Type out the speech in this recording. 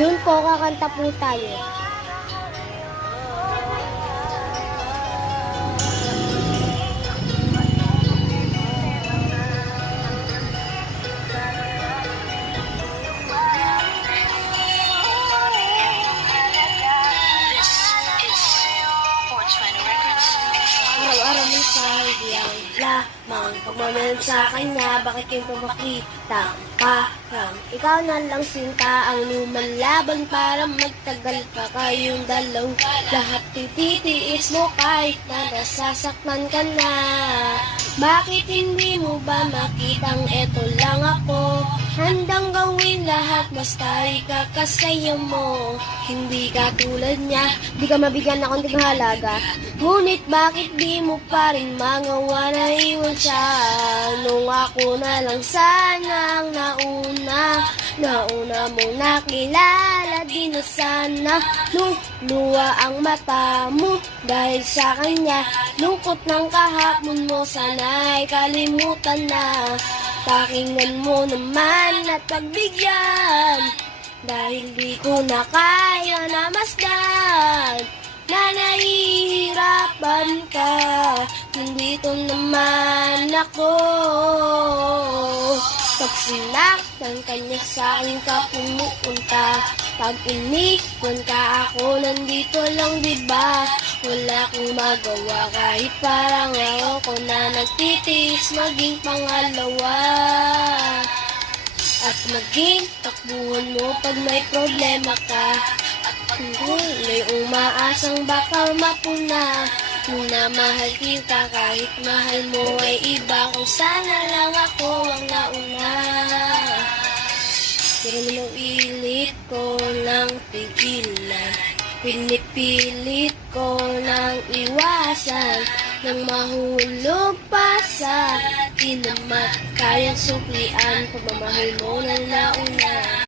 Yun po, kakanta po tayo. Araw-araw mo sa hiyang lamang pagmamahal sa kanya, bakit yung pumakita? Parang ikaw na lang sinta ang lumalaban para magtagal pa kayong dalaw. Lahat tititiis mo kahit na nasasaktan ka na. Bakit hindi mo ba makitang eto lang ako? Handang gawin lahat basta ikakasaya mo. Hindi ka tulad niya, di ka mabigyan na konting halaga. Ngunit bakit di mo pa rin magawa na iwan siya? Nung ako na lang sana ang nauna mong nakilala, di na sana luwa ang mata mo dahil sa kanya. Lungkot ng kahapon mo, sana'y kalimutan na. Pakinggan mo naman at pagbigyan, dahil di ko na kaya na masdan na nahihirapan ka. Nandito naman ako. Pag sinaktan kanya sa akin ka pumupunta. Pag iniwan ka ako, nandito lang diba? Wala akong magawa kahit parang ako na nagtitiis maging pangalawa. At maging takbuhan mo pag may problema ka. At pagkulay umaasang baka mapuna. Minamahal kita kahit mahal mo ay iba. Kung sana lang ako ang nauna. Pero nung ilit ko lang pigilan, pinipilit ko lang iwasan, nang mahulog pa sa akin naman kayang suklian. Pagmamahal mo na nauna.